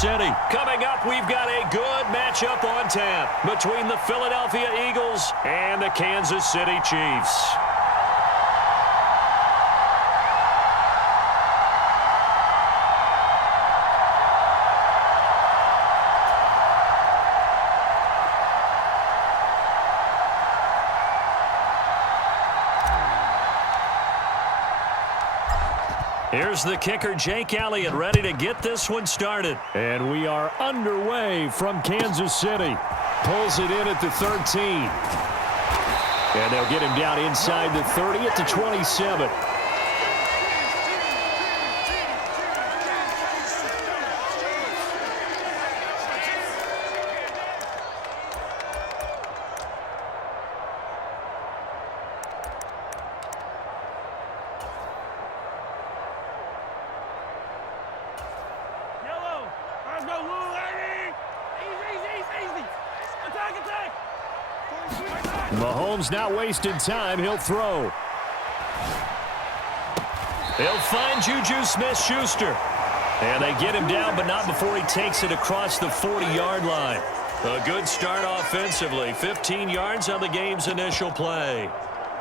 City. Coming up, we've got a good matchup on tap between the Philadelphia Eagles and the Kansas City Chiefs. Here's the kicker, Jake Elliott, ready to get this one started. And we are underway from Kansas City. Pulls it in at the 13. And they'll get him down inside the 30 at the 27. Mahomes not wasting time. He'll throw. He'll find Juju Smith-Schuster. And they get him down, but not before he takes it across the 40-yard line. A good start offensively. 15 yards on the game's initial play.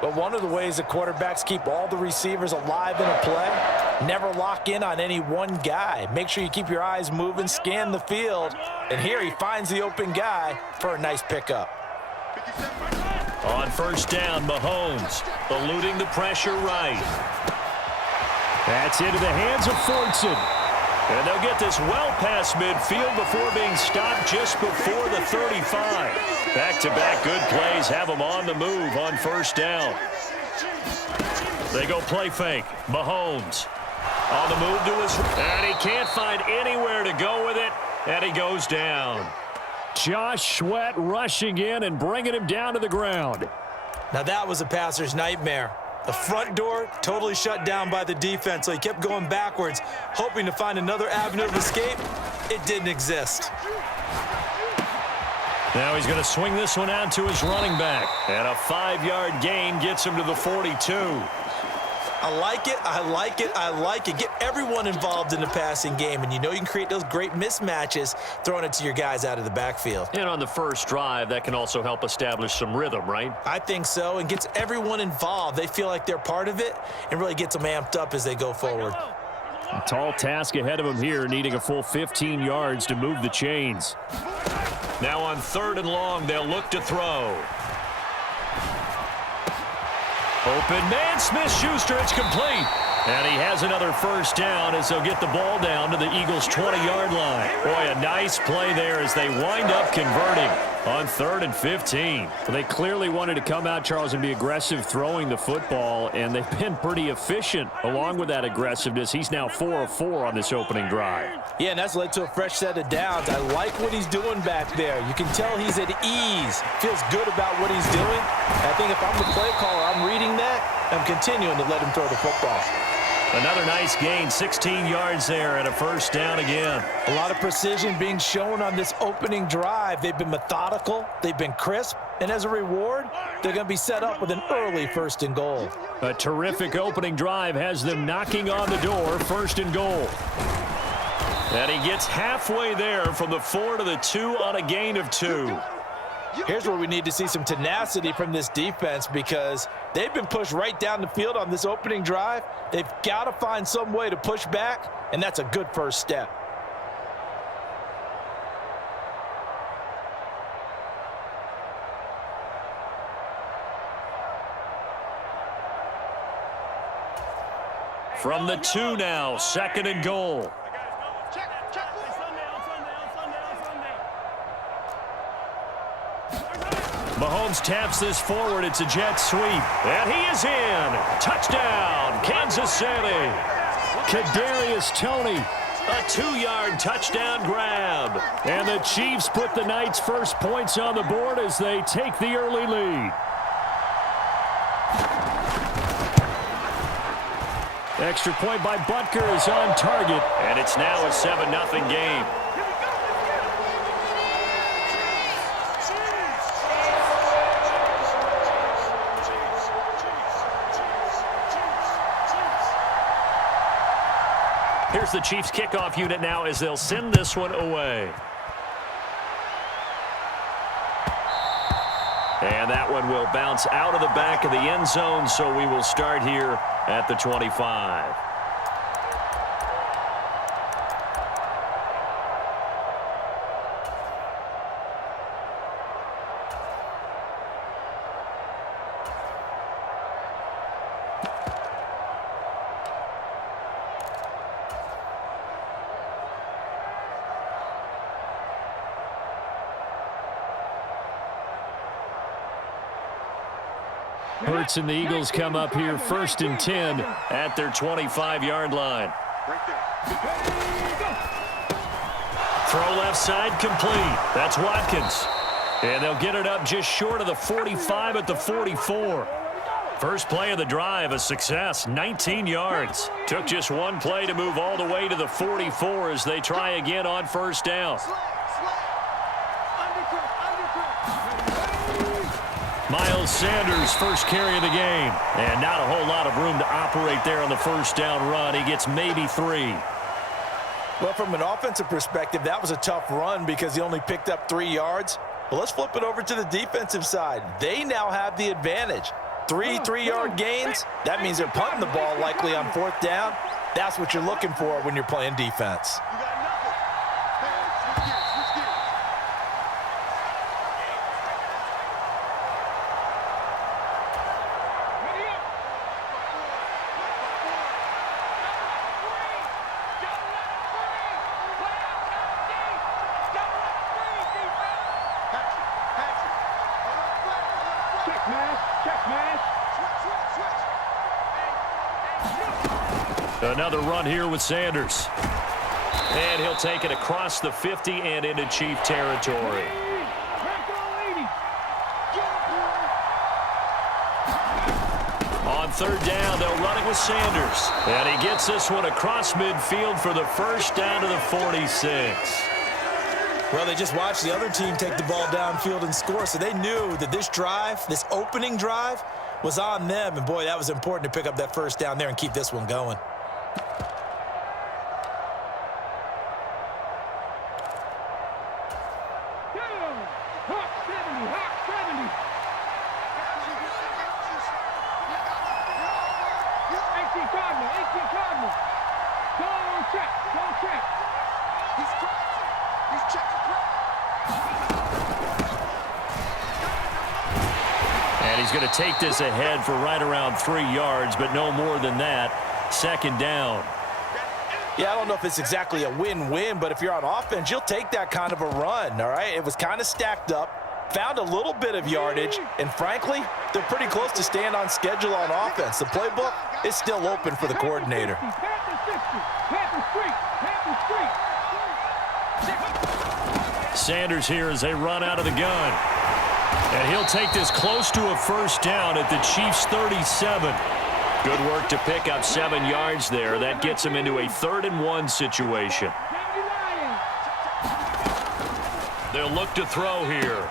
But one of the ways that quarterbacks keep all the receivers alive in a play, never lock in on any one guy. Make sure you keep your eyes moving, scan the field. And here he finds the open guy for a nice pickup. On first down, Mahomes eluding the pressure right. That's into the hands of Fortson. And they'll get this well past midfield before being stopped just before the 35. Back-to-back good plays have them on the move on first down. They go play fake. Mahomes on the move to his... And he can't find anywhere to go with it. And he goes down. Josh Sweat rushing in and bringing him down to the ground. Now that was a passer's nightmare. The front door totally shut down by the defense, so he kept going backwards, hoping to find another avenue of escape. It didn't exist. Now he's going to swing this one out to his running back. And a 5-yard gain gets him to the 42. I like it, I like it, I like it. Get everyone involved in the passing game, and you know you can create those great mismatches throwing it to your guys out of the backfield. And on the first drive, that can also help establish some rhythm, right? I think so, and gets everyone involved. They feel like they're part of it and really gets them amped up as they go forward. A tall task ahead of him here, needing a full 15 yards to move the chains. Now on 3rd and long, they'll look to throw. Open man, Smith-Schuster, it's complete. And he has another first down as they'll get the ball down to the Eagles' 20-yard line. Boy, a nice play there as they wind up converting on 3rd and 15. Well, they clearly wanted to come out, Charles, and be aggressive throwing the football, and they've been pretty efficient along with that aggressiveness. He's now 4 of 4 on this opening drive. Yeah, and that's led to a fresh set of downs. I like what he's doing back there. You can tell he's at ease. Feels good about what he's doing. I think if I'm the play caller, I'm reading that. I'm continuing to let him throw the football. Another nice gain, 16 yards there and a first down again. A lot of precision being shown on this opening drive. They've been methodical, they've been crisp, and as a reward, they're going to be set up with an early 1st and goal. A terrific opening drive has them knocking on the door, 1st and goal. And he gets halfway there from the 4 to the 2 on a gain of 2. Here's where we need to see some tenacity from this defense because they've been pushed right down the field on this opening drive. They've got to find some way to push back, and that's a good first step. From the 2 now, 2nd and goal. Mahomes taps this forward. It's a jet sweep. And he is in. Touchdown, Kansas City. Kadarius Toney. A 2-yard touchdown grab. And the Chiefs put the Knights' first points on the board as they take the early lead. Extra point by Butker is on target. And it's now a 7-0 game. Here's Here's the Chiefs kickoff unit now as they'll send this one away. And that one will bounce out of the back of the end zone, so we will start here at the 25. Hurts and the Eagles come up here 1st and 10 at their 25-yard line. Throw left side complete. That's Watkins. And they'll get it up just short of the 45 at the 44. First play of the drive, a success, 19 yards. Took just one play to move all the way to the 44 as they try again on first down. Miles Sanders, first carry of the game. And not a whole lot of room to operate there on the first down run. He gets maybe 3. Well, from an offensive perspective, that was a tough run because he only picked up 3 yards. But let's flip it over to the defensive side. They now have the advantage. 3 3-yard gains. That means they're punting the ball likely on 4th down. That's what you're looking for when you're playing defense. Another run here with Sanders. And he'll take it across the 50 and into Chief territory. On 3rd down, they'll run it with Sanders. And he gets this one across midfield for the first down to the 46. Well, they just watched the other team take the ball downfield and score, so they knew that this drive, this opening drive, was on them. And, boy, that was important to pick up that first down there and keep this one going. He's going to take this ahead for right around 3 yards, but no more than that. 2nd down. Yeah, I don't know if it's exactly a win-win, but if you're on offense, you'll take that kind of a run, all right? It was kind of stacked up, found a little bit of yardage, and frankly, they're pretty close to staying on schedule on offense. The playbook is still open for the coordinator. Sanders here as they run out of the gun. And he'll take this close to a first down at the Chiefs' 37. Good work to pick up 7 yards there. That gets him into a 3rd and 1 situation. They'll look to throw here.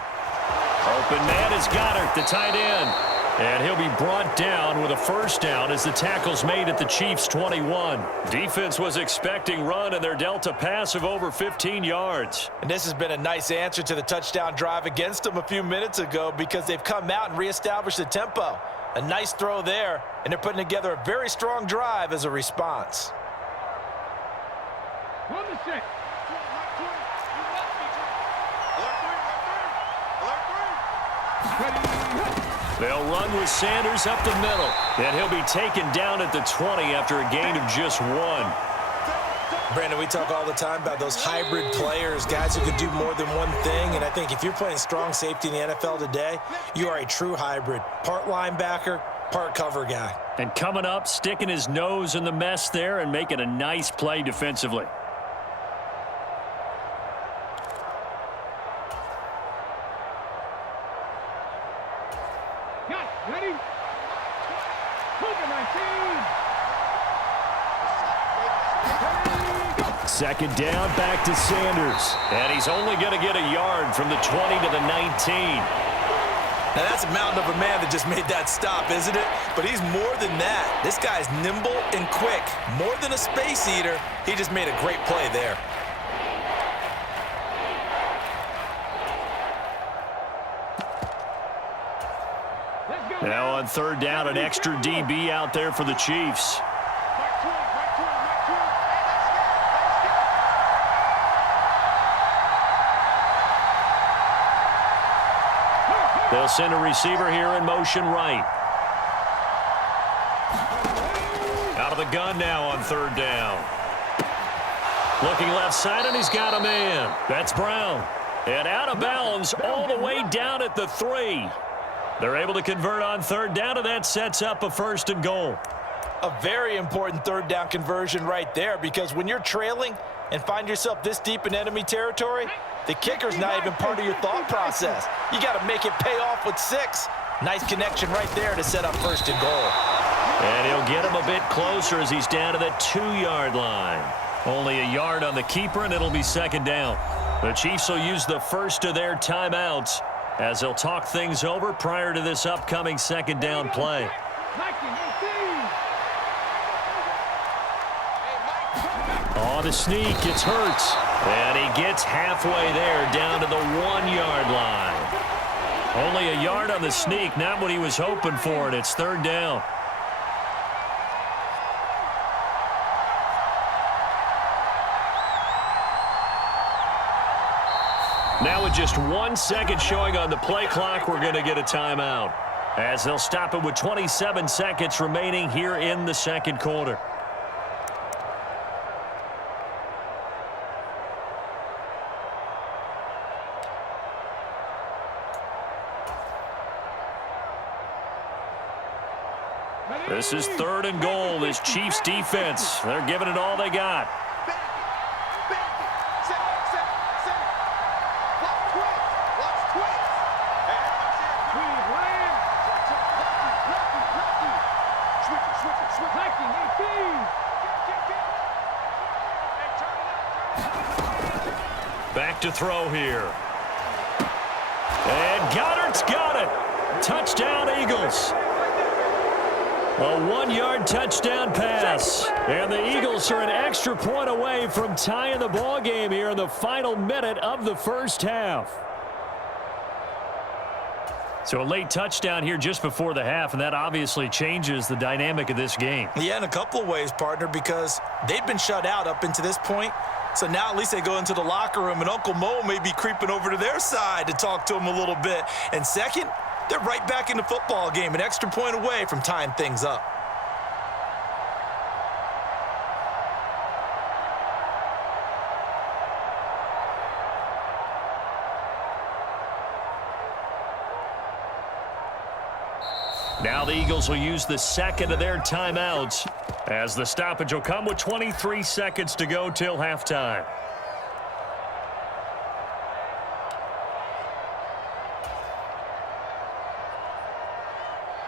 Open man is Goddard, the tight end. And he'll be brought down with a first down as the tackle's made at the Chiefs' 21. Defense was expecting run, and they're dealt a pass of over 15 yards. And this has been a nice answer to the touchdown drive against them a few minutes ago because they've come out and reestablished the tempo. A nice throw there, and they're putting together a very strong drive as a response. They'll run with Sanders up the middle, and he'll be taken down at the 20 after a gain of just 1. Brandon, we talk all the time about those hybrid players, guys who can do more than one thing, and I think if you're playing strong safety in the NFL today, you are a true hybrid. Part linebacker, part cover guy. And coming up, sticking his nose in the mess there and making a nice play defensively. Ready? 2nd down, back to Sanders. And he's only going to get a yard from the 20 to the 19. Now, that's a mountain of a man that just made that stop, isn't it? But he's more than that. This guy's nimble and quick. More than a space eater, he just made a great play there. Now on third down, an extra DB out there for the Chiefs. They'll send a receiver here in motion right. Out of the gun now on third down. Looking left side, and he's got a man. That's Brown. And out of bounds all the way down at the 3. They're able to convert on third down, and that sets up a 1st and goal. A very important third down conversion right there, because when you're trailing and find yourself this deep in enemy territory, the kicker's not even part of your thought process. You got to make it pay off with 6. Nice connection right there to set up 1st and goal. And he'll get him a bit closer as he's down to the 2-yard line. Only a yard on the keeper, and it'll be 2nd down. The Chiefs will use the first of their timeouts as they'll talk things over prior to this upcoming 2nd down play. On the sneak, it's Hurts. And he gets halfway there down to the 1-yard line. Only a yard on the sneak, not what he was hoping for, and it's 3rd down. Now with just 1 second showing on the play clock, we're going to get a timeout, as they'll stop it with 27 seconds remaining here in the 2nd quarter. This is 3rd and goal. This Chiefs defense, they're giving it all they got. Back to throw here. And Goddard's got it. Touchdown, Eagles. A 1-yard touchdown pass. And the Eagles are an extra point away from tying the ball game here in the final minute of the 1st half. So a late touchdown here just before the half, and that obviously changes the dynamic of this game. Yeah, in a couple of ways, partner, because they've been shut out up until this point. So now at least they go into the locker room, and Uncle Mo may be creeping over to their side to talk to them a little bit. And second, they're right back in the football game, an extra point away from tying things up. Now the Eagles will use the 2nd of their timeouts, as the stoppage will come with 23 seconds to go till halftime.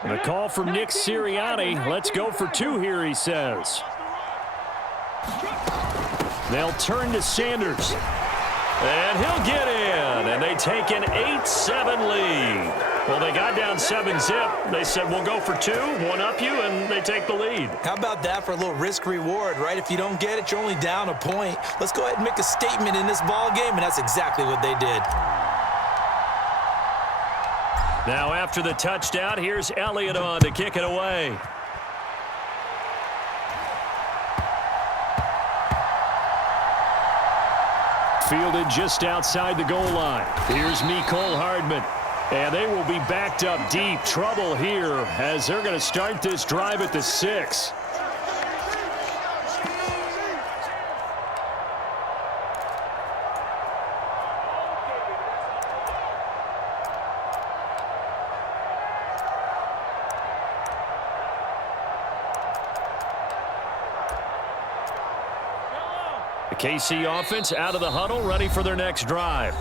The call from Nick Sirianni. Let's go for 2 here, he says. They'll turn to Sanders. And he'll get in. And they take an 8-7 lead. Well, they got down 7-zip. They said, we'll go for 2, one up you, and they take the lead. How about that for a little risk-reward, right? If you don't get it, you're only down a point. Let's go ahead and make a statement in this ball game, and that's exactly what they did. Now after the touchdown, here's Elliott on to kick it away. Fielded just outside the goal line. Here's Mecole Hardman. And they will be backed up deep. Trouble here as they're going to start this drive at the 6. The KC offense out of the huddle, ready for their next drive.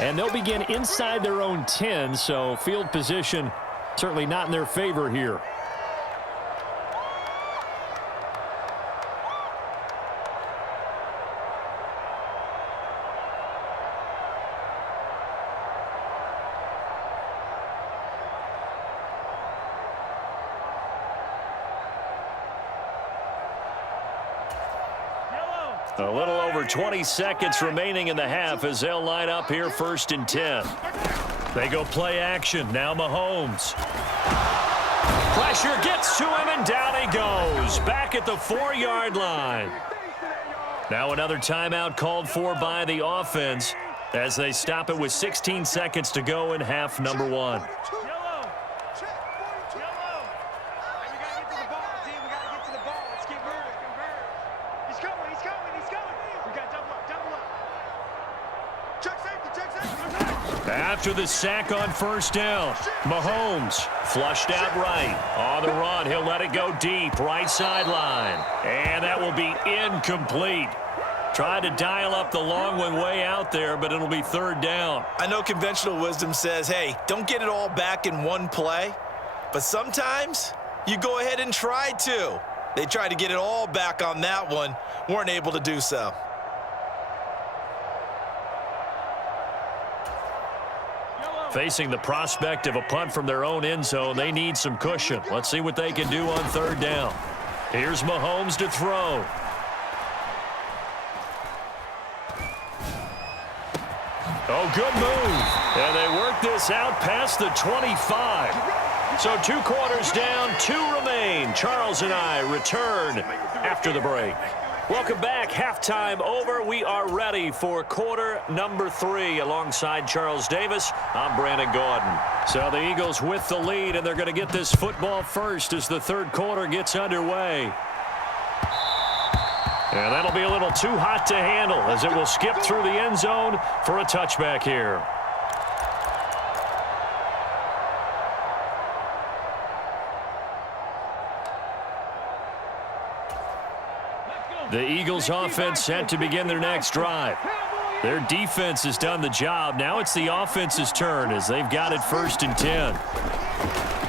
And they'll begin inside their own 10, so field position certainly not in their favor here. A little over 20 seconds remaining in the half as they'll line up here 1st and 10. They go play action. Now Mahomes. Pressure gets to him, and down he goes. Back at the 4-yard line. Now another timeout called for by the offense as they stop it with 16 seconds to go in half number 1. After the sack on 1st down, Mahomes flushed out right. On the run, he'll let it go deep, right sideline. And that will be incomplete. Tried to dial up the long one way out there, but it'll be 3rd down. I know conventional wisdom says, hey, don't get it all back in one play. But sometimes you go ahead and try to. They tried to get it all back on that one, weren't able to do so. Facing the prospect of a punt from their own end zone, they need some cushion. Let's see what they can do on 3rd down. Here's Mahomes to throw. Oh, good move. And they work this out past the 25. So 2 quarters down, 2 remain. Charles and I return after the break. Welcome back. Halftime over. We are ready for quarter number 3. Alongside Charles Davis, I'm Brandon Gordon. So the Eagles with the lead, and they're going to get this football first as the 3rd quarter gets underway. And that'll be a little too hot to handle as it will skip through the end zone for a touchback here. The Eagles offense set to begin their next drive. Their defense has done the job. Now it's the offense's turn as they've got it 1st and 10.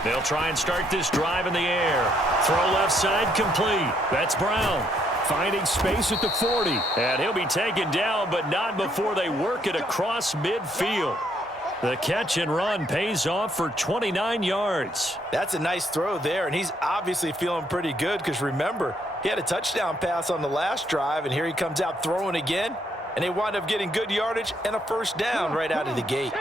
They'll try and start this drive in the air. Throw left side complete. That's Brown. Finding space at the 40. And he'll be taken down, but not before they work it across midfield. The catch and run pays off for 29 yards. That's a nice throw there, and he's obviously feeling pretty good because remember, he had a touchdown pass on the last drive, and here he comes out throwing again, and they wind up getting good yardage and a 1st down right out of the gate.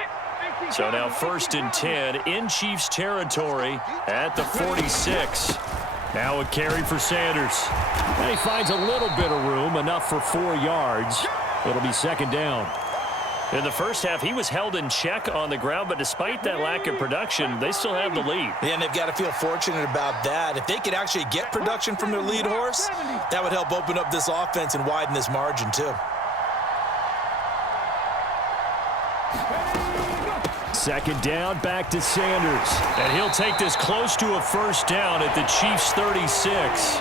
So now 1st and 10 in Chiefs territory at the 46. Now a carry for Sanders. And he finds a little bit of room, enough for 4 yards. It'll be 2nd down. In the first half, he was held in check on the ground, but despite that lack of production, they still have the lead. Yeah, and they've got to feel fortunate about that. If they could actually get production from their lead horse, that would help open up this offense and widen this margin too. 2nd down, back to Sanders. And he'll take this close to a 1st down at the Chiefs' 36.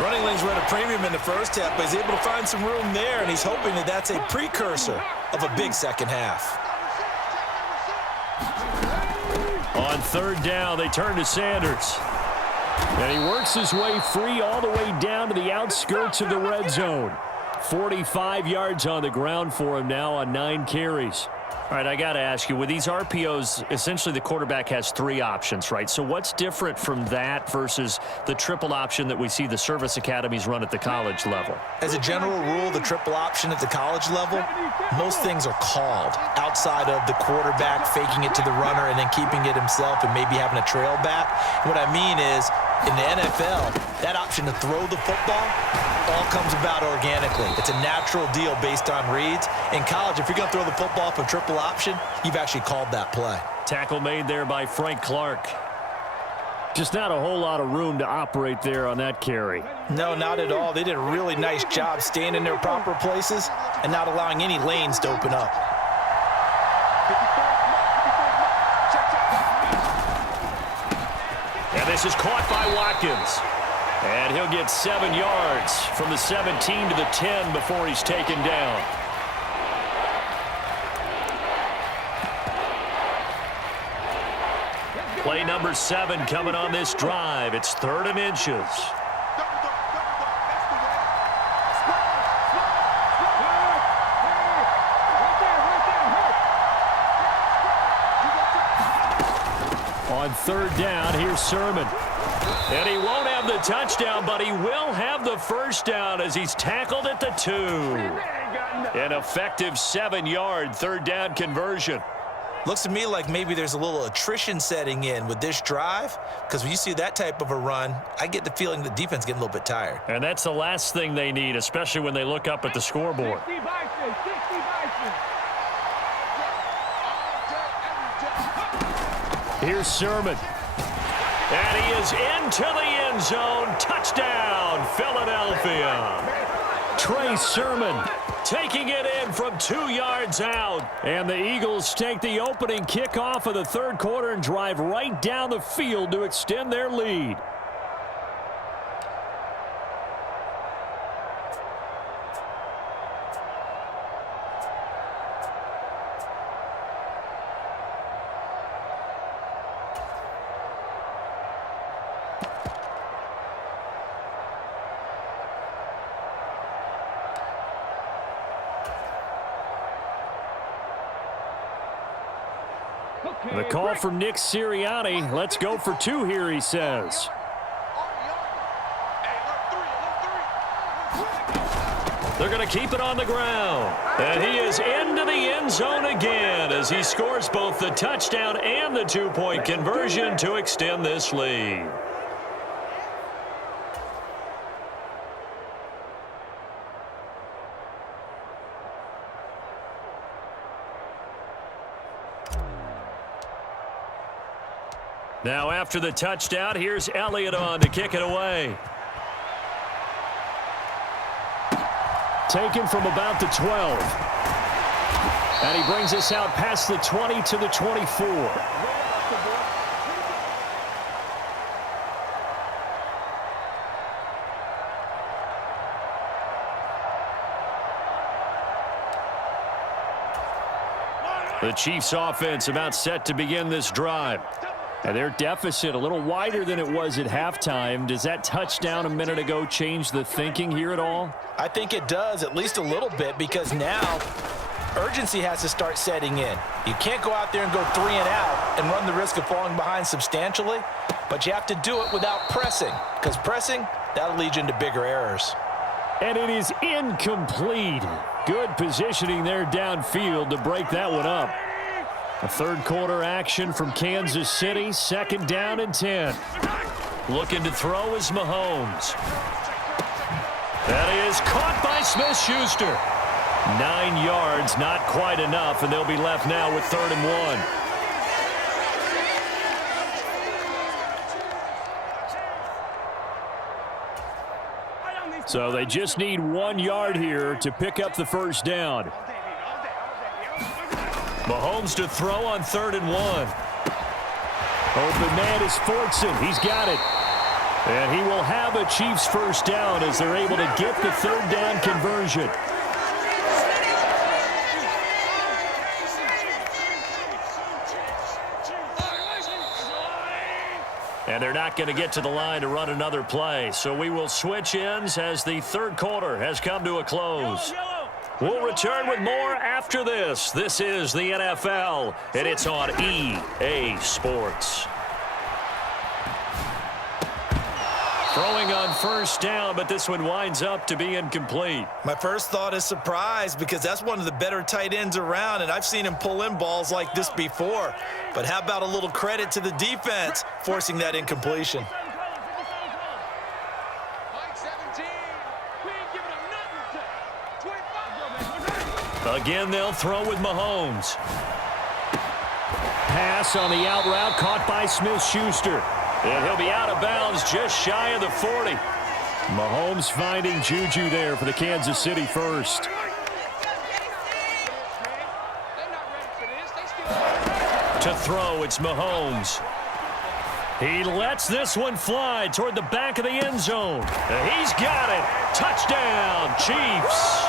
Running lanes were at a premium in the first half, but he's able to find some room there, and he's hoping that that's a precursor of a big second half. On 3rd down, they turn to Sanders. And he works his way free all the way down to the outskirts of the red zone. 45 yards on the ground for him now on 9 carries. All right, I got to ask you, with these RPOs, essentially the quarterback has 3 options, right? So what's different from that versus the triple option that we see the service academies run at the college level? As a general rule, the triple option at the college level, most things are called outside of the quarterback faking it to the runner and then keeping it himself and maybe having a trail back. What I mean is, in the NFL, that option to throw the football all comes about organically. It's a natural deal based on reads. In college, if you're going to throw the football for triple option, you've actually called that play. Tackle made there by Frank Clark. Just not a whole lot of room to operate there on that carry. No, not at all. They did a really nice job staying in their proper places and not allowing any lanes to open up. And this is caught by Watkins. And he'll get 7 yards from the 17 to the 10 before he's taken down. Play number 7 coming on this drive. It's 3rd and inches. On 3rd down, here's Sermon. And he won't have have the touchdown, but he will have the first down as he's tackled at the 2. An effective 7-yard third down conversion. Looks to me like maybe there's a little attrition setting in with this drive, because when you see that type of a run, I get the feeling the defense getting a little bit tired. And that's the last thing they need, especially when they look up at the scoreboard. Here's Sermon. And he is into the end zone. Touchdown, Philadelphia. Trey Sermon Taking it in from 2 yards out. And the Eagles take the opening kickoff of the third quarter and drive right down the field to extend their lead. The call from Nick Sirianni. Let's go for 2 here, he says. They're going to keep it on the ground. And he is into the end zone again as he scores both the touchdown and the 2-point conversion to extend this lead. Now after the touchdown, here's Elliott on to kick it away. Taken from about the 12. And he brings us out past the 20 to the 24. The Chiefs offense about set to begin this drive. And their deficit a little wider than it was at halftime. Does that touchdown a minute ago change the thinking here at all? I think it does, at least a little bit, because now urgency has to start setting in. You can't go out there and go 3 and out and run the risk of falling behind substantially, but you have to do it without pressing, because pressing, that'll lead you into bigger errors. And it is incomplete. Good positioning there downfield to break that one up. A third quarter action from Kansas City, 2nd down and 10. Looking to throw is Mahomes. That is caught by Smith-Schuster. 9 yards, not quite enough, and they'll be left now with 3rd and 1. So they just need 1 yard here to pick up the first down. Mahomes to throw on 3rd and 1. Open man is Fortson. He's got it. And he will have a Chiefs first down as they're able to get the 3rd down conversion. And they're not going to get to the line to run another play. So we will switch ends as the third quarter has come to a close. We'll return with more after this. This is the NFL, and it's on EA Sports. Throwing on first down, but this one winds up to be incomplete. My first thought is surprise, because that's one of the better tight ends around, and I've seen him pull in balls like this before. But how about a little credit to the defense forcing that incompletion? Again, they'll throw with Mahomes. Pass on the out route caught by Smith-Schuster. And he'll be out of bounds just shy of the 40. Mahomes finding Juju there for the Kansas City first. To throw, it's Mahomes. He lets this one fly toward the back of the end zone. And he's got it. Touchdown, Chiefs.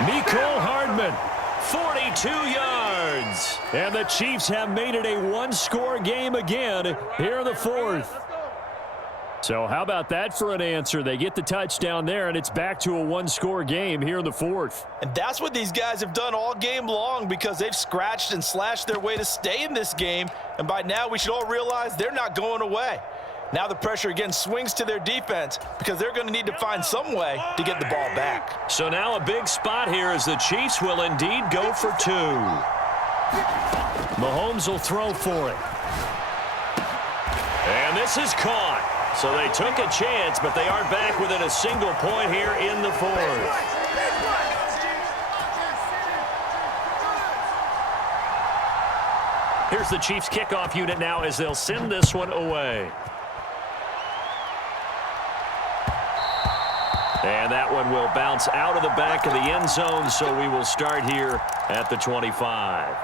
Mecole Hardman. 42 yards. And the Chiefs have made it a one-score game again here in the fourth. So how about that for an answer? They get the touchdown there, and it's back to a one-score game here in the fourth. And that's what these guys have done all game long, because they've scratched and slashed their way to stay in this game. And by now, we should all realize they're not going away. Now the pressure again swings to their defense because they're going to need to find some way to get the ball back. So now a big spot here as the Chiefs will indeed go for 2. Mahomes will throw for it. And this is caught. So they took a chance, but they are back within a single point here in the 4th. Here's the Chiefs kickoff unit now as they'll send this one away. And that one will bounce out of the back of the end zone, so we will start here at the 25.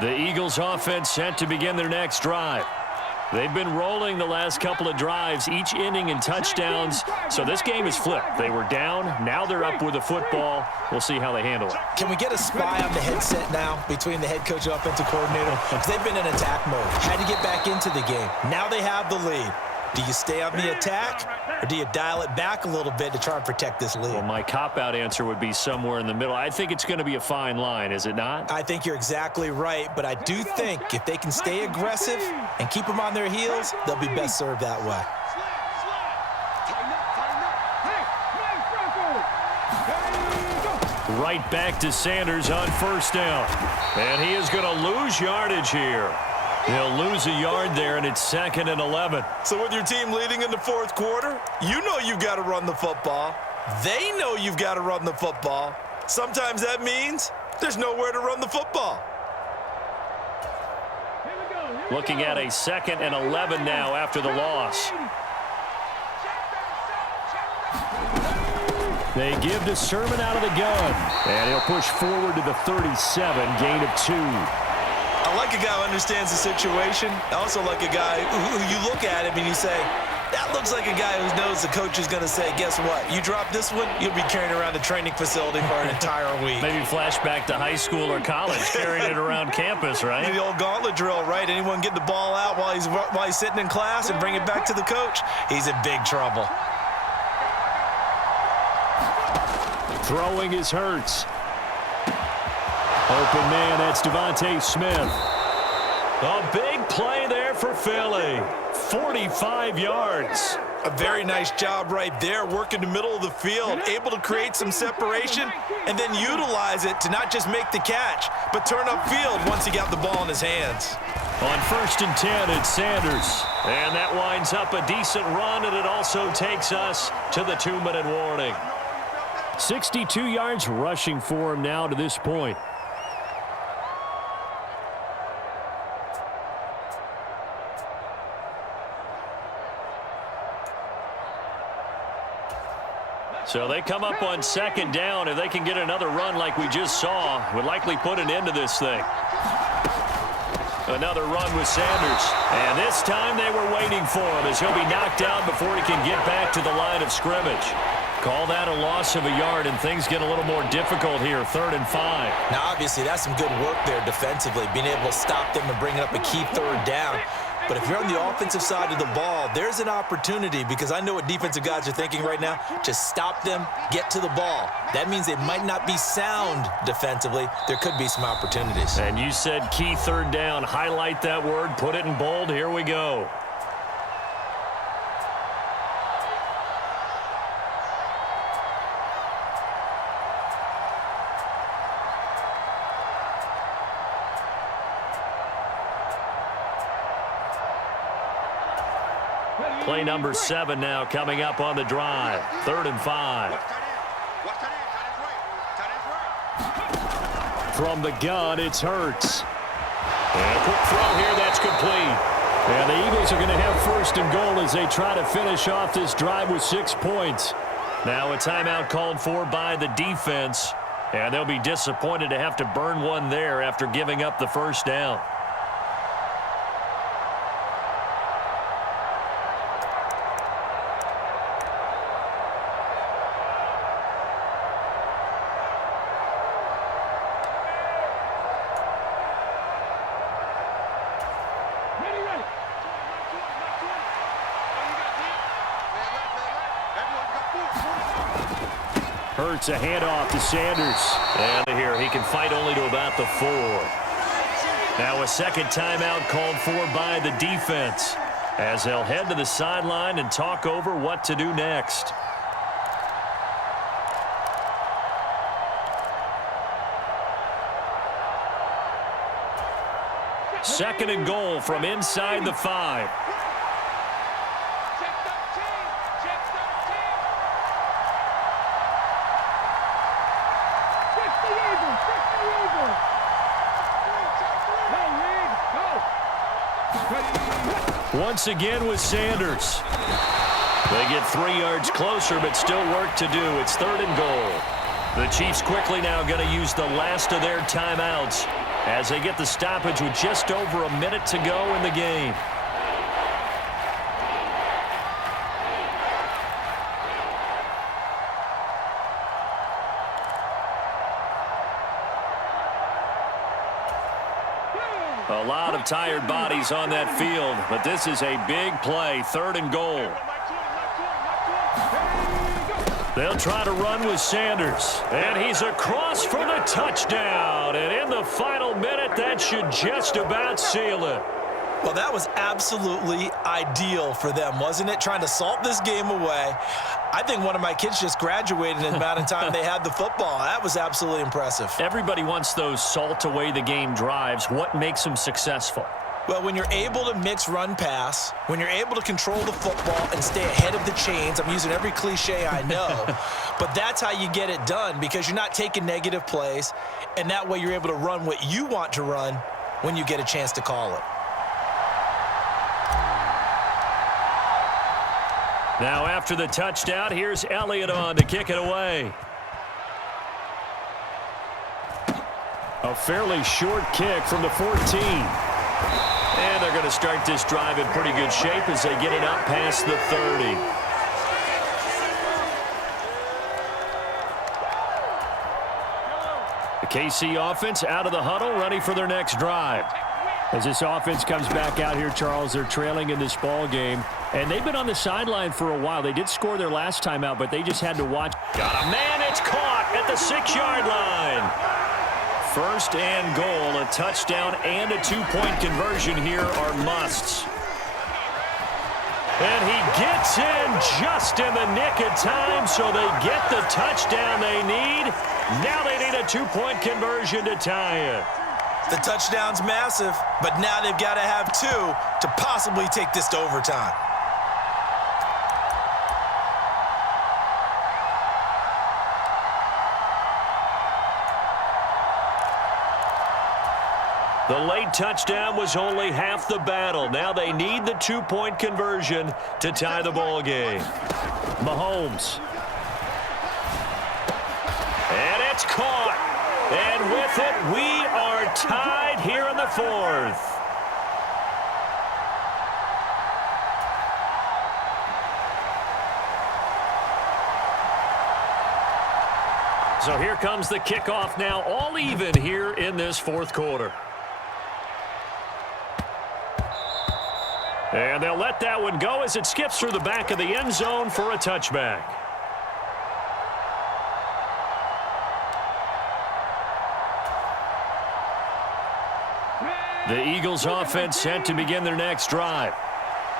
The Eagles offense set to begin their next drive. They've been rolling the last couple of drives, each inning in touchdowns. So this game is flipped. They were down. Now they're up with the football. We'll see how they handle it. Can we get a spy on the headset now between the head coach and offensive coordinator? Because they've been in attack mode. Had to get back into the game. Now they have the lead. Do you stay on the attack, or do you dial it back a little bit to try and protect this lead? Well, my cop-out answer would be somewhere in the middle. I think it's going to be a fine line, is it not? I think you're exactly right, but I do think if they can stay aggressive and keep them on their heels, they'll be best served that way. Right back to Sanders on first down. And he is going to lose yardage here. They'll lose a yard there, and it's 2nd and 11. So with your team leading in the 4th quarter, you know you've got to run the football. They know you've got to run the football. Sometimes that means there's nowhere to run the football. Looking at a 2nd and 11 now after the loss. They give to Sermon out of the gun. And he'll push forward to the 37, gain of 2. I like a guy who understands the situation. I also like a guy who you look at him and you say, that looks like a guy who knows the coach is going to say, guess what? You drop this one, you'll be carrying around the training facility for an entire week. Maybe flashback to high school or college, carrying it around campus, right? The old gauntlet drill, right? Anyone get the ball out while he's sitting in class and bring it back to the coach, he's in big trouble. Throwing is Hurts. Open man, that's Devontae Smith. A big play there for Philly. 45 yards. A very nice job right there, working the middle of the field, able to create some separation and then utilize it to not just make the catch, but turn upfield once he got the ball in his hands. On 1st and 10, it's Sanders. And that winds up a decent run, and it also takes us to the 2-minute warning. 62 yards rushing for him now to this point. So they come up on 2nd down. If they can get another run like we just saw, would likely put an end to this thing. Another run with Sanders. And this time they were waiting for him as he'll be knocked down before he can get back to the line of scrimmage. Call that a loss of a yard, and things get a little more difficult here, 3rd and 5. Now, obviously, that's some good work there defensively, being able to stop them and bringing up a key 3rd down. But if you're on the offensive side of the ball, there's an opportunity, because I know what defensive guys are thinking right now. Just stop them, get to the ball. That means they might not be sound defensively. There could be some opportunities. And you said key 3rd down. Highlight that word. Put it in bold. Here we go. Play number 7 now coming up on the drive. 3rd and 5. From the gun, it's Hurts. And a quick throw here, that's complete. And the Eagles are going to have 1st and goal as they try to finish off this drive with 6 points. Now a timeout called for by the defense. And they'll be disappointed to have to burn one there after giving up the 1st down. Hurts a handoff to Sanders. And here he can fight only to about the 4. Now a second timeout called for by the defense, as they'll head to the sideline and talk over what to do next. Second and goal from inside the 5. Once again with Sanders. They get 3 yards closer, but still work to do. It's third and goal. The Chiefs quickly now going to use the last of their timeouts as they get the stoppage with just over a minute to go in the game. A lot of tired bodies on that field, but this is a big play, third and goal. They'll try to run with Sanders, and he's across for the touchdown. And in the final minute, that should just about seal it. Well, that was absolutely ideal for them, wasn't it? Trying to salt this game away. I think one of my kids just graduated in the amount of time they had the football. That was absolutely impressive. Everybody wants those salt away the game drives. What makes them successful? Well, when you're able to mix run-pass, when you're able to control the football and stay ahead of the chains, I'm using every cliche I know, but that's how you get it done because you're not taking negative plays, and that way you're able to run what you want to run when you get a chance to call it. Now after the touchdown, here's Elliott on to kick it away. A fairly short kick from the 14. And they're going to start this drive in pretty good shape as they get it up past the 30. The KC offense out of the huddle, ready for their next drive. As this offense comes back out here, Charles, they're trailing in this ball game. And they've been on the sideline for a while. They did score their last time out, but they just had to watch. Got a man, it's caught at the 6-yard line. First and goal, a touchdown and a 2-point conversion here are musts. And he gets in just in the nick of time, so they get the touchdown they need. Now they need a 2-point conversion to tie it. The touchdown's massive, but now they've got to have 2 to possibly take this to overtime. The late touchdown was only half the battle. Now they need the 2-point conversion to tie the ball game. Mahomes. And it's caught. And with it, we are tied here in the 4th. So here comes the kickoff now, all even here in this 4th quarter. And they'll let that one go as it skips through the back of the end zone for a touchback. The Eagles offense set to begin their next drive.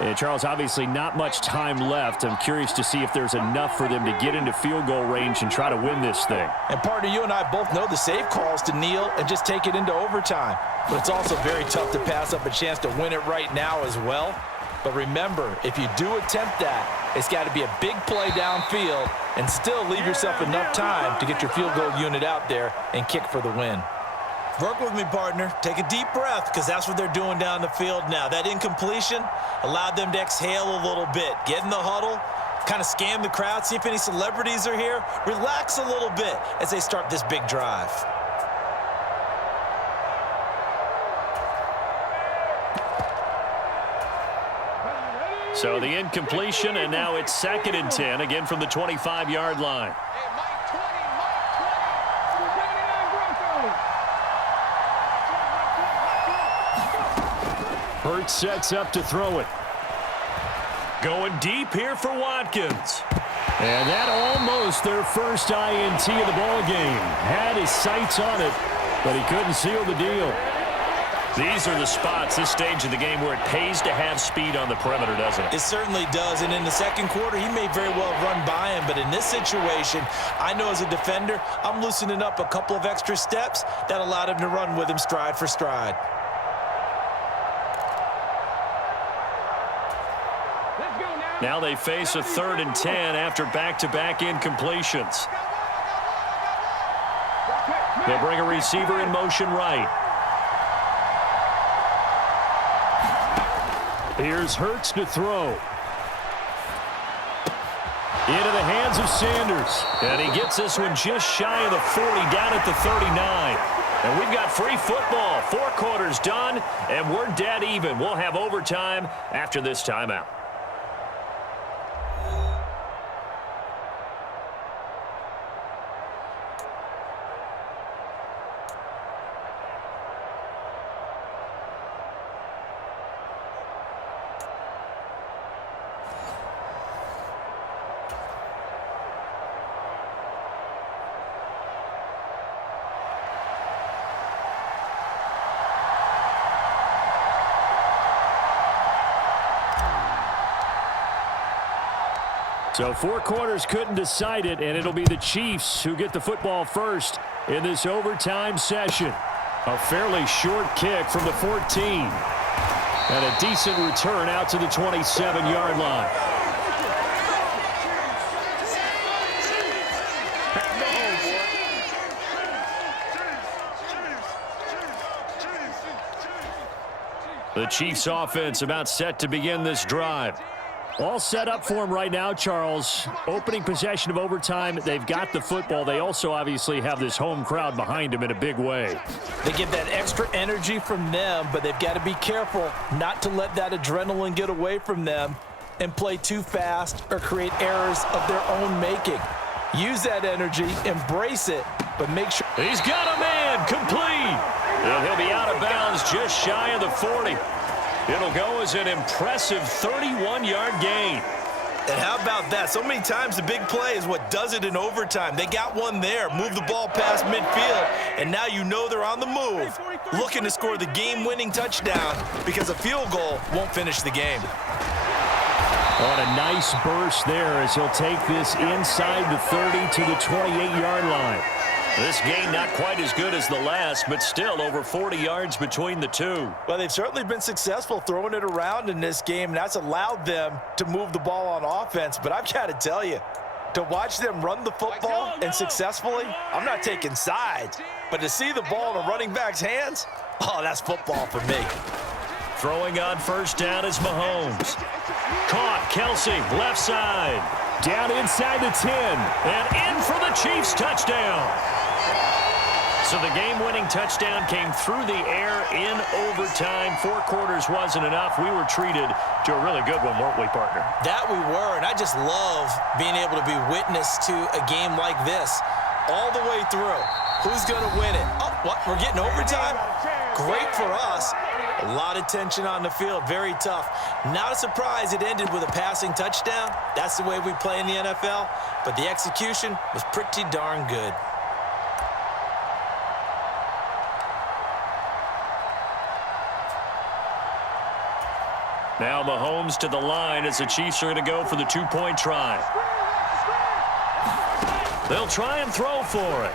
And Charles, obviously not much time left. I'm curious to see if there's enough for them to get into field goal range and try to win this thing. And partner, you and I both know the safe calls to kneel and just take it into overtime. But it's also very tough to pass up a chance to win it right now as well. But remember, if you do attempt that, it's got to be a big play downfield and still leave yourself enough time to get your field goal unit out there and kick for the win. Work with me, partner. Take a deep breath because that's what they're doing down the field now. That incompletion allowed them to exhale a little bit. Get in the huddle, kind of scan the crowd, see if any celebrities are here. Relax a little bit as they start this big drive. So the incompletion, and now it's 2nd and 10, again from the 25-yard line. Hurts sets up to throw it. Going deep here for Watkins. And that almost their first INT of the ball game. Had his sights on it, but he couldn't seal the deal. These are the spots, this stage of the game, where it pays to have speed on the perimeter, doesn't it? It certainly does, and in the second quarter, he may very well run by him, but in this situation, I know as a defender, I'm loosening up a couple of extra steps that allowed him to run with him stride for stride. Now they face a 3rd and 10 after back-to-back incompletions. They'll bring a receiver in motion right. Here's Hurts to throw. Into the hands of Sanders. And he gets this one just shy of the 40, down at the 39. And we've got free football. 4 quarters done, and we're dead even. We'll have overtime after this timeout. So 4 quarters couldn't decide it, and it'll be the Chiefs who get the football first in this overtime session. A fairly short kick from the 14. And a decent return out to the 27-yard line. The Chiefs offense about set to begin this drive. All set up for him right now, Charles. Opening possession of overtime. They've got the football. They also obviously have this home crowd behind them in a big way. They get that extra energy from them, but they've got to be careful not to let that adrenaline get away from them and play too fast or create errors of their own making. Use that energy, embrace it, but make sure. He's got a man, complete. And he'll be out of bounds just shy of the 40. It'll go as an impressive 31-yard gain. And how about that? So many times the big play is what does it in overtime. They got one there, move the ball past midfield, and now you know they're on the move, looking to score the game-winning touchdown because a field goal won't finish the game. On a nice burst there as he'll take this inside the 30 to the 28-yard line. This game not quite as good as the last, but still over 40 yards between the two. Well, they've certainly been successful throwing it around in this game, and that's allowed them to move the ball on offense. But I've got to tell you, to watch them run the football and successfully, I'm not taking sides, but to see the ball in a running back's hands, oh, that's football for me. Throwing on first down is Mahomes. Caught, Kelsey, left side. Down inside the 10. And in for the Chiefs touchdown. So the game-winning touchdown came through the air in overtime. 4 quarters wasn't enough. We were treated to a really good one, weren't we, partner? That we were, and I just love being able to be witness to a game like this all the way through. Who's going to win it? Oh, what? We're getting overtime? Great for us. A lot of tension on the field. Very tough. Not a surprise it ended with a passing touchdown. That's the way we play in the NFL. But the execution was pretty darn good. Now Mahomes to the line as the Chiefs are going to go for the 2-point try. They'll try and throw for it.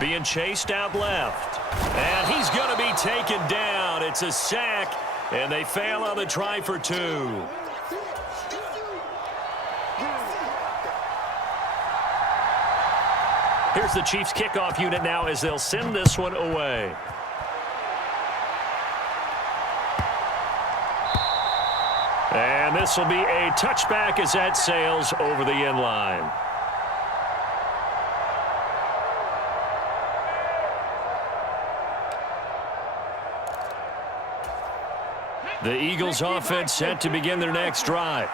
Being chased out left. And he's going to be taken down. It's a sack, and they fail on the try for 2. Here's the Chiefs kickoff unit now as they'll send this one away. And this will be a touchback as that sails over the end line. The Eagles offense set to begin their next drive.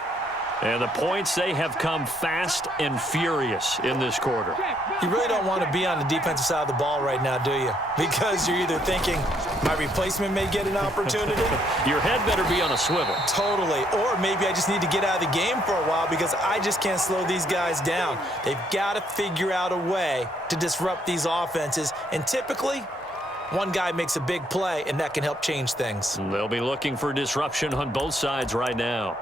And the points, they have come fast and furious in this quarter. You really don't want to be on the defensive side of the ball right now, do you? Because you're either thinking, my replacement may get an opportunity. Your head better be on a swivel. Totally. Or maybe I just need to get out of the game for a while because I just can't slow these guys down. They've got to figure out a way to disrupt these offenses. And typically, One guy makes a big play, and that can help change things. They'll be looking for disruption on both sides right now.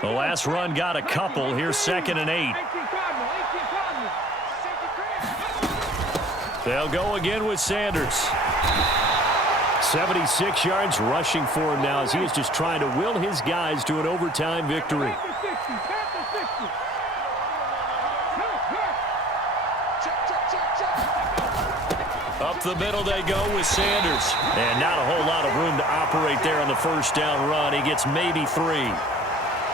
The last run got a couple. Here's 2nd and 8. They'll go again with Sanders. 76 yards rushing for him now as he is just trying to will his guys to an overtime victory. Up the middle they go with Sanders. And not a whole lot of room to operate there on the first down run. He gets maybe 3.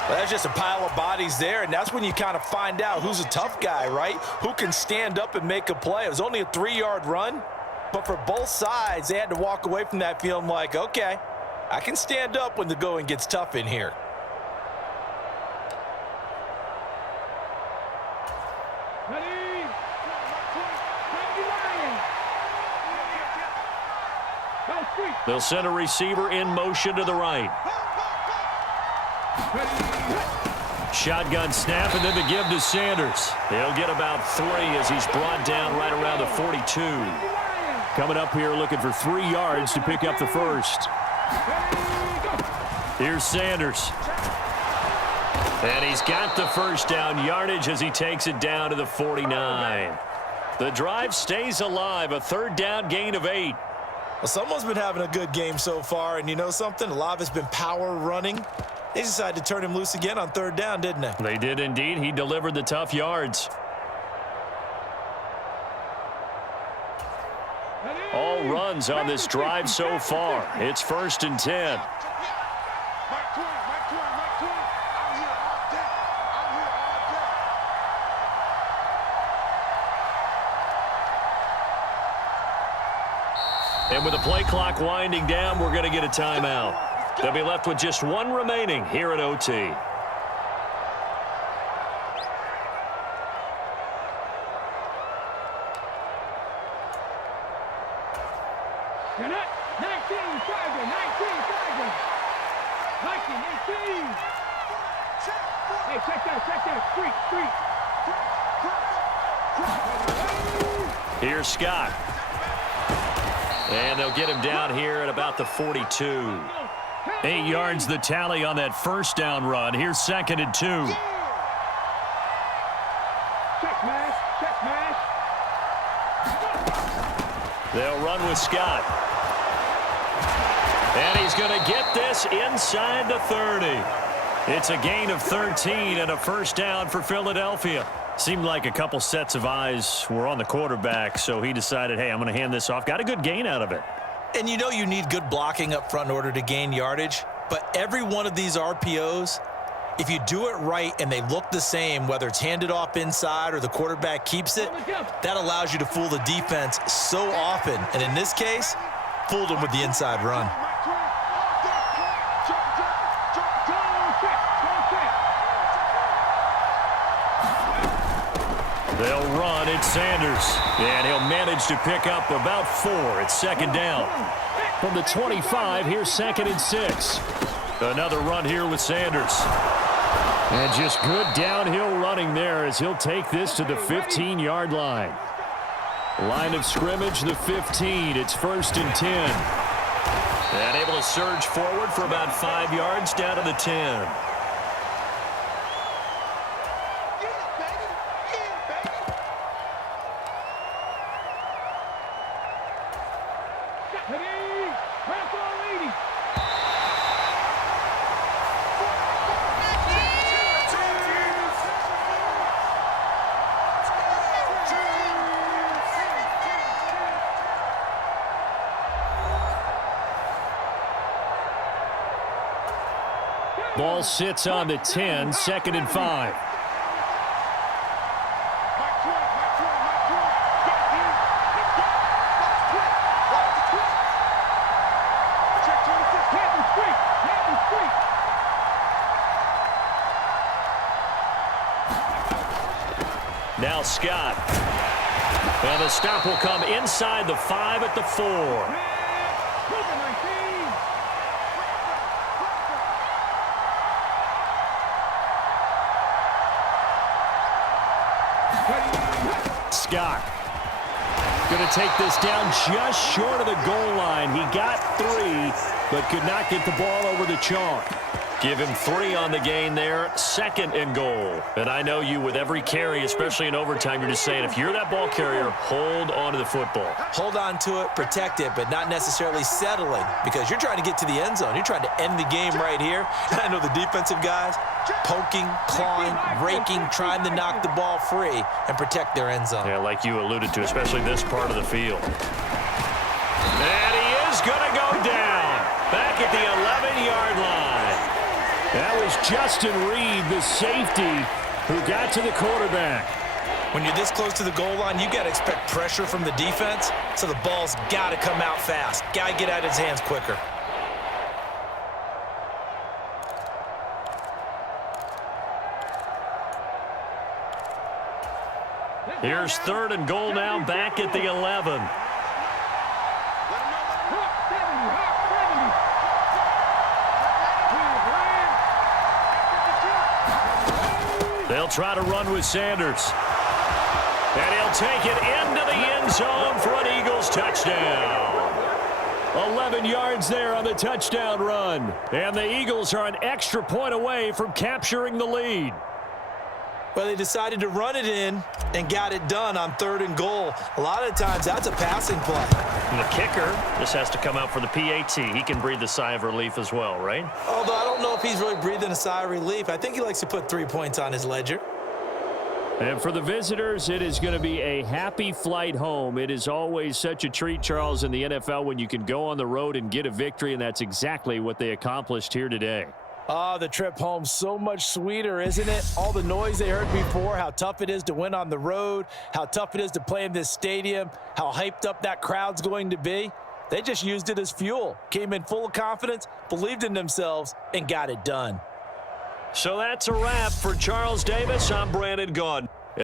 Well, that's just a pile of bodies there, and that's when you kind of find out who's a tough guy, right? Who can stand up and make a play. It was only a 3-yard run, but for both sides, they had to walk away from that feeling like, okay, I can stand up when the going gets tough in here. They'll send a receiver in motion to the right. Shotgun snap, and then the give to Sanders. He'll get about 3 as he's brought down right around the 42. Coming up here looking for 3 yards to pick up the first. Here's Sanders. And he's got the first down yardage as he takes it down to the 49. The drive stays alive, a 3rd down gain of 8. Well, someone's been having a good game so far, and you know something? A lot of it's been power running. They decided to turn him loose again on 3rd down, didn't they? They did indeed. He delivered the tough yards. All runs on this drive so far. It's 1st and 10. And with the play clock winding down, we're going to get a timeout. They'll be left with just 1 remaining here at OT. You're not 19, Tiger, 19, Tiger. 19, 18. Hey, check that, streak. Here's Scott. And they'll get him down here at about the 42. 8 yards the tally on that first down run. Here's 2nd and 2. Check mash. They'll run with Scott. And he's going to get this inside the 30. It's a gain of 13 and a first down for Philadelphia. Seemed like a couple sets of eyes were on the quarterback, so he decided, hey, I'm going to hand this off. Got a good gain out of it. And you know you need good blocking up front in order to gain yardage, but every one of these RPOs, if you do it right and they look the same, whether it's handed off inside or the quarterback keeps it, that allows you to fool the defense so often. And in this case, fooled them with the inside run. They'll run. It's Sanders. And he'll manage to pick up about 4. It's 2nd down. From the 25, here's 2nd and 6. Another run here with Sanders. And just good downhill running there as he'll take this to the 15-yard line. Line of scrimmage, the 15. It's 1st and 10. And able to surge forward for about 5 yards down to the 10. Ball sits on the 10, 2nd and 5. Now Scott. And the stop will come inside the 5 at the 4. Scott. Going to take this down just short of the goal line. He got 3, but could not get the ball over the chalk. Give him 3 on the gain there, 2nd and goal. And I know you, with every carry, especially in overtime, you're just saying, if you're that ball carrier, hold on to the football. Hold on to it, protect it, but not necessarily settling, because you're trying to get to the end zone. You're trying to end the game right here. And I know the defensive guys, poking, clawing, raking, trying to knock the ball free and protect their end zone. Yeah, like you alluded to, especially this part of the field. And he is going to go down back at the 11-yard line. That was Justin Reed, the safety, who got to the quarterback. When you're this close to the goal line, you got to expect pressure from the defense, so the ball's got to come out fast. Got to get out of his hands quicker. Here's 3rd and goal now, back at the 11. They'll try to run with Sanders. And he'll take it into the end zone for an Eagles touchdown. 11 yards there on the touchdown run. And the Eagles are an extra point away from capturing the lead. Well, they decided to run it in and got it done on 3rd and goal. A lot of times, that's a passing play. And the kicker just has to come out for the PAT. He can breathe a sigh of relief as well, right? Although I don't know if he's really breathing a sigh of relief. I think he likes to put 3 points on his ledger. And for the visitors, it is going to be a happy flight home. It is always such a treat, Charles, in the NFL when you can go on the road and get a victory, and that's exactly what they accomplished here today. Oh, the trip home, so much sweeter, isn't it? All the noise they heard before, how tough it is to win on the road, how tough it is to play in this stadium, how hyped up that crowd's going to be. They just used it as fuel, came in full of confidence, believed in themselves, and got it done. So that's a wrap for Charles Davis. I'm Brandon Gaudin.